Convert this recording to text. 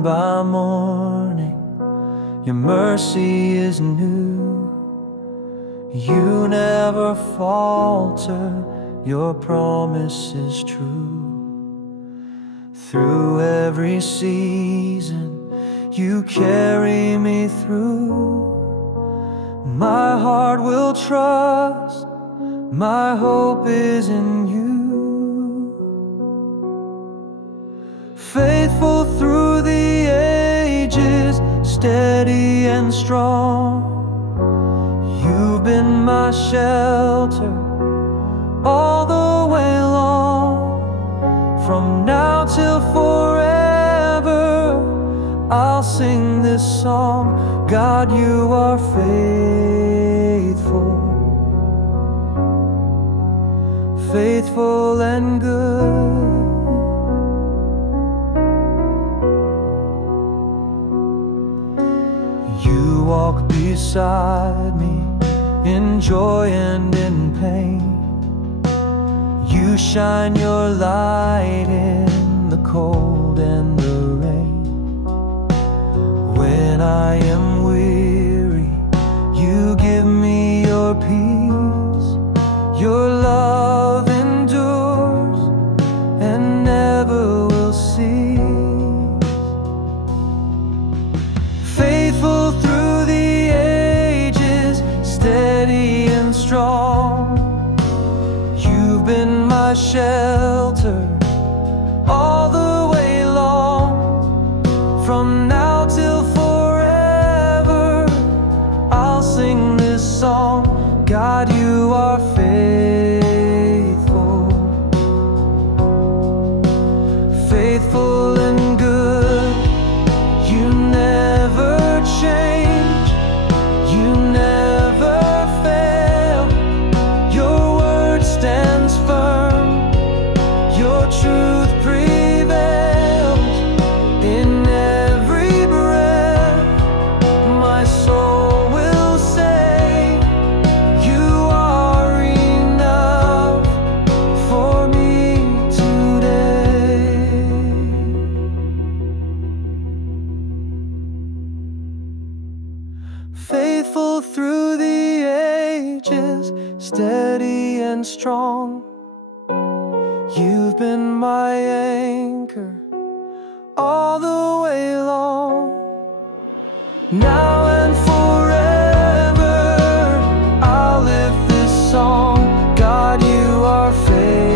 Morning by morning, your mercy is new. You never falter, your promise is true. Through every season, you carry me through. My heart will trust, my hope is in you. Faithful through the ages, steady and strong. You've been my shelter all the way long. From now till forever, I'll sing this song. God, you are faithful, faithful and good. You walk beside me in joy and in pain. You shine your light in the cold and the rain. When I am weary, you give me your peace. Your love endures and never will cease. Faithful through the ages, steady and strong. You've been my shelter all the way long. From now till forever, I'll sing this song. God, you are faithful, faithful and good. You never change, you never fail. Your word stands firm, your truth prevails. In every breath, my soul will say, you are enough for me today. Faithful through the ages, steady and strong. You've been my anchor all the way long. Now and forever, I'll lift this song. God, you are faithful,